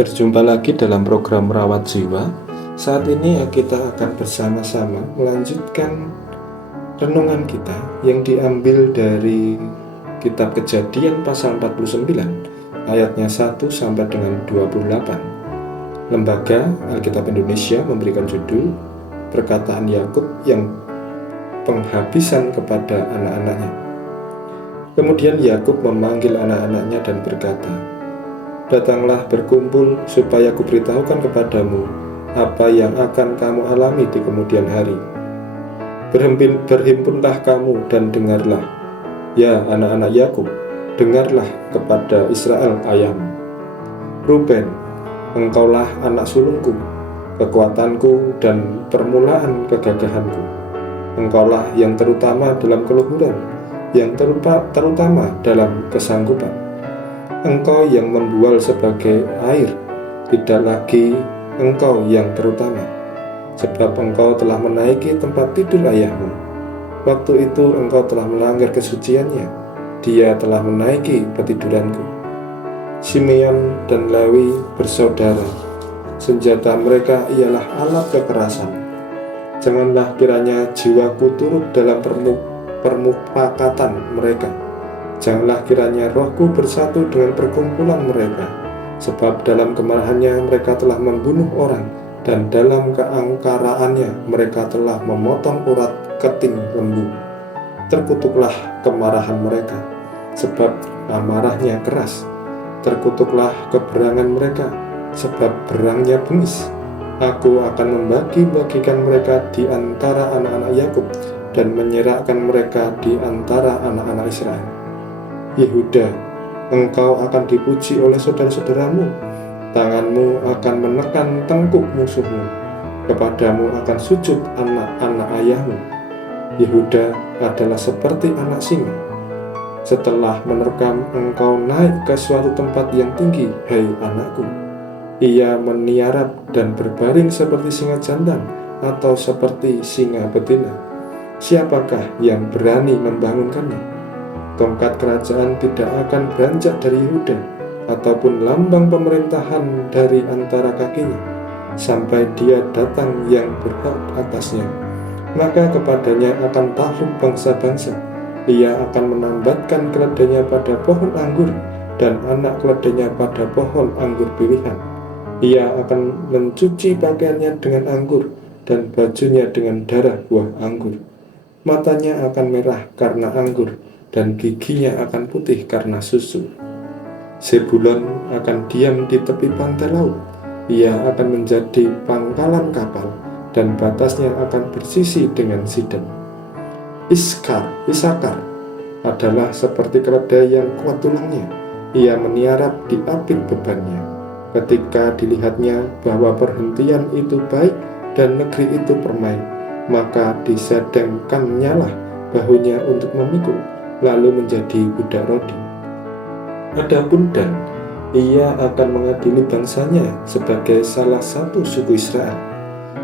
Berjumpa lagi dalam program Rawat Jiwa. Saat ini kita akan bersama-sama melanjutkan renungan kita yang diambil dari kitab Kejadian pasal 49 ayatnya 1 sampai dengan 28. Lembaga Alkitab Indonesia memberikan judul Perkataan Yakub yang penghabisan kepada anak-anaknya. Kemudian Yakub memanggil anak-anaknya dan berkata, "Datanglah berkumpul supaya kuberitahukan kepadamu apa yang akan kamu alami di kemudian hari. Berhimpunlah kamu dan dengarlah, ya anak-anak Yakub, dengarlah kepada Israel ayahmu. Ruben, engkaulah anak sulungku, kekuatanku dan permulaan kegagahanku. Engkaulah yang terutama dalam keluhuran, yang terutama dalam kesanggupan. Engkau yang membual sebagai air, tidak lagi engkau yang terutama, sebab engkau telah menaiki tempat tidur ayahmu. Waktu itu engkau telah melanggar kesuciannya, dia telah menaiki petiduranku." Simeon dan Lewi bersaudara, senjata mereka ialah alat kekerasan. Janganlah kiranya jiwaku turut dalam permufakatan mereka. Janganlah kiranya rohku bersatu dengan perkumpulan mereka, sebab dalam kemarahannya mereka telah membunuh orang, dan dalam keangkaraannya mereka telah memotong urat keting lembu. Terkutuklah kemarahan mereka, sebab amarahnya keras. Terkutuklah keberangan mereka, sebab berangnya bengis. Aku akan membagi-bagikan mereka di antara anak-anak Yakub, dan menyerahkan mereka di antara anak-anak Israel. Yehuda, engkau akan dipuji oleh saudara-saudaramu, tanganmu akan menekan tengkuk musuhmu, kepadamu akan sujud anak-anak ayahmu. Yehuda adalah seperti anak singa. Setelah menerkam, engkau naik ke suatu tempat yang tinggi, hai anakku. Ia meniarap dan berbaring seperti singa jantan atau seperti singa betina. Siapakah yang berani membangunkannya? Tongkat kerajaan tidak akan beranjak dari Yehuda, ataupun lambang pemerintahan dari antara kakinya, sampai dia datang yang berhak atasnya. Maka kepadanya akan takluk bangsa-bangsa. Ia akan menambatkan keledainya pada pohon anggur, dan anak keledainya pada pohon anggur pilihan. Ia akan mencuci pakaiannya dengan anggur, dan bajunya dengan darah buah anggur. Matanya akan merah karena anggur, dan giginya akan putih karena susu. Zebulon akan diam di tepi pantai laut. Ia akan menjadi pangkalan kapal, dan batasnya akan bersisi dengan Sidon. Isakar adalah seperti keledai yang kuat tulangnya. Ia meniarap di apit bebannya. Ketika dilihatnya bahwa perhentian itu baik dan negeri itu permai, maka disedengkannya lah bahunya untuk memikul, lalu menjadi budak rodi. Adapun Dan, ia akan mengadili bangsanya sebagai salah satu suku Israel.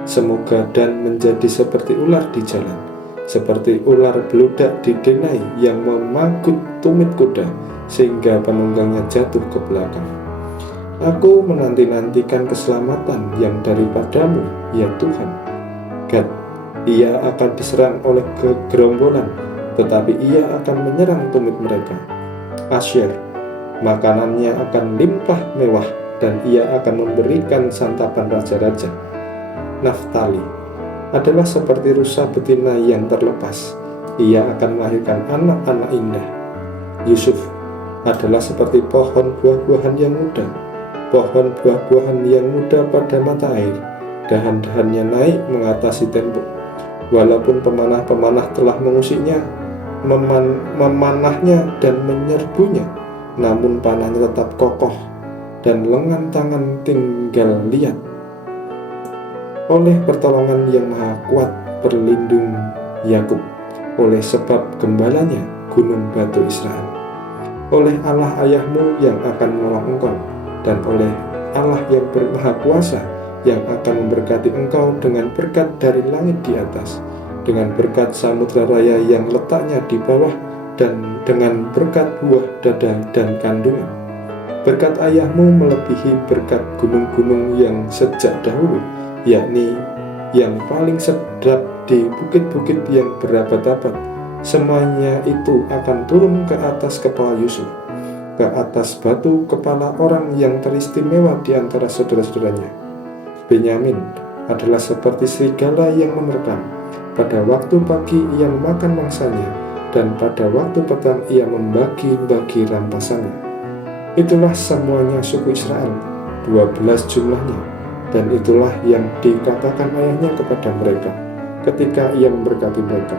Semoga Dan menjadi seperti ular di jalan, seperti ular beludak di denai yang memagut tumit kuda, sehingga penunggangnya jatuh ke belakang. Aku menanti-nantikan keselamatan yang daripadamu, ya Tuhan. Gad, ia akan diserang oleh kegerombolan, tetapi ia akan menyerang tumit mereka. Asyer, makanannya akan limpah mewah, dan ia akan memberikan santapan raja-raja. Naftali adalah seperti rusa betina yang terlepas. Ia akan melahirkan anak-anak indah. Yusuf adalah seperti pohon buah-buahan yang muda, pohon buah-buahan yang muda pada mata air. Dahan-dahannya naik mengatasi tembok. Walaupun pemanah-pemanah telah mengusiknya, memanahnya dan menyerbunya, namun panahnya tetap kokoh, dan lengan tangan tinggal liat. Oleh pertolongan yang maha kuat berlindung Yakub, oleh sebab gembalanya gunung batu Israel. Oleh Allah ayahmu yang akan menolong engkau, dan oleh Allah yang bermaha kuasa yang akan memberkati engkau dengan berkat dari langit di atas, dengan berkat samudra raya yang letaknya di bawah, dan dengan berkat buah dada dan kandungan. Berkat ayahmu melebihi berkat gunung-gunung yang sejak dahulu, yakni yang paling sedap di bukit-bukit yang berabad-abad. Semuanya itu akan turun ke atas kepala Yusuf, ke atas batu kepala orang yang teristimewa di antara saudara-saudaranya. Benyamin adalah seperti serigala yang menerkam. Pada waktu pagi ia memakan mangsanya, dan pada waktu petang ia membagi-bagi rampasannya. Itulah semuanya suku Israel, 12 jumlahnya, dan itulah yang dikatakan ayahnya kepada mereka ketika ia memberkati mereka.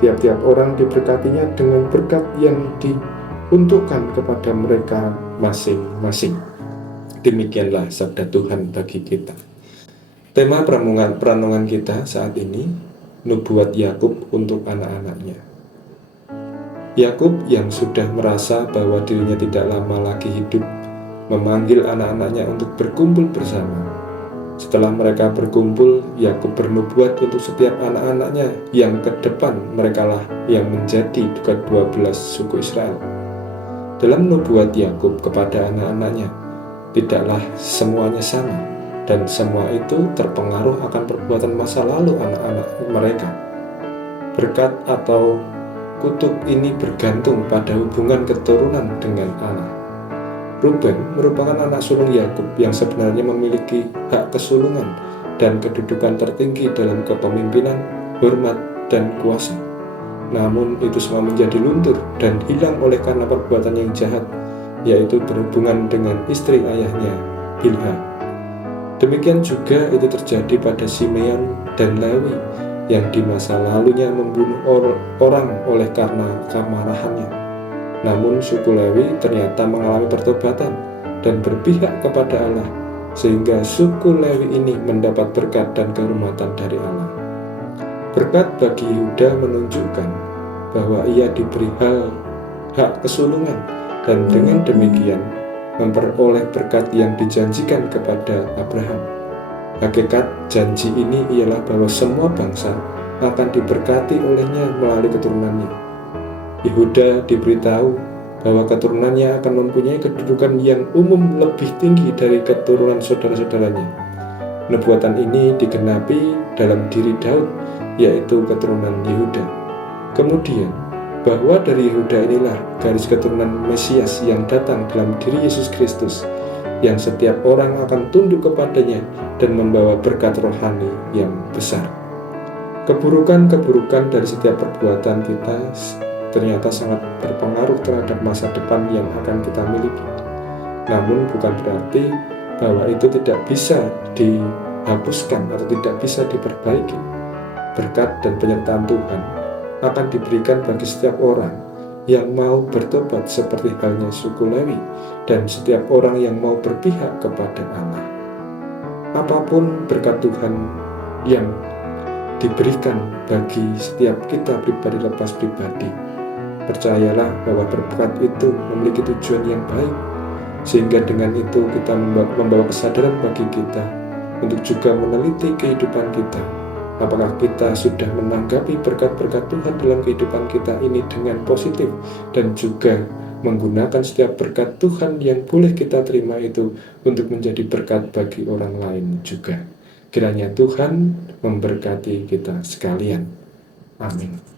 Tiap-tiap orang diberkatinya dengan berkat yang diuntukkan kepada mereka masing-masing. Demikianlah sabda Tuhan bagi kita. Tema perenungan kita saat ini, nubuat Yakub untuk anak-anaknya. Yakub yang sudah merasa bahwa dirinya tidak lama lagi hidup, memanggil anak-anaknya untuk berkumpul bersama. Setelah mereka berkumpul, Yakub bernubuat untuk setiap anak-anaknya yang ke depan merekalah yang menjadi ke-12 suku Israel. Dalam nubuat Yakub kepada anak-anaknya, tidaklah semuanya sama, dan semua itu terpengaruh akan perbuatan masa lalu anak-anak mereka. Berkat atau kutuk ini bergantung pada hubungan keturunan dengan anak. Ruben merupakan anak sulung Yakub yang sebenarnya memiliki hak kesulungan dan kedudukan tertinggi dalam kepemimpinan, hormat, dan kuasa. Namun itu semua menjadi luntur dan hilang oleh karena perbuatan yang jahat, yaitu berhubungan dengan istri ayahnya, Bilha. Demikian juga itu terjadi pada Simeon dan Lewi yang di masa lalunya membunuh orang oleh karena kemarahannya. Namun suku Lewi ternyata mengalami pertobatan dan berpihak kepada Allah, sehingga suku Lewi ini mendapat berkat dan kehormatan dari Allah. Berkat bagi Yehuda menunjukkan bahwa ia diberi hak kesulungan, dan dengan demikian memperoleh berkat yang dijanjikan kepada Abraham. Hakikat janji ini ialah bahwa semua bangsa akan diberkati olehnya melalui keturunannya. Yehuda diberitahu bahwa keturunannya akan mempunyai kedudukan yang umum lebih tinggi dari keturunan saudara-saudaranya. Nubuatan ini digenapi dalam diri Daud, yaitu keturunan Yehuda. Kemudian, bahwa dari Yehuda inilah garis keturunan Mesias yang datang dalam diri Yesus Kristus, yang setiap orang akan tunduk kepadanya dan membawa berkat rohani yang besar. Keburukan-keburukan dari setiap perbuatan kita ternyata sangat berpengaruh terhadap masa depan yang akan kita miliki. Namun bukan berarti bahwa itu tidak bisa dihapuskan atau tidak bisa diperbaiki. Berkat dan penyertaan Tuhan akan diberikan bagi setiap orang yang mau bertobat seperti halnya suku Lewi dan setiap orang yang mau berpihak kepada Allah. Apapun berkat Tuhan yang diberikan bagi setiap kita pribadi lepas pribadi, percayalah bahwa berkat itu memiliki tujuan yang baik, sehingga dengan itu kita membawa kesadaran bagi kita untuk juga meneliti kehidupan kita. Apakah kita sudah menanggapi berkat-berkat Tuhan dalam kehidupan kita ini dengan positif, dan juga menggunakan setiap berkat Tuhan yang boleh kita terima itu untuk menjadi berkat bagi orang lain juga. Kiranya Tuhan memberkati kita sekalian. Amin.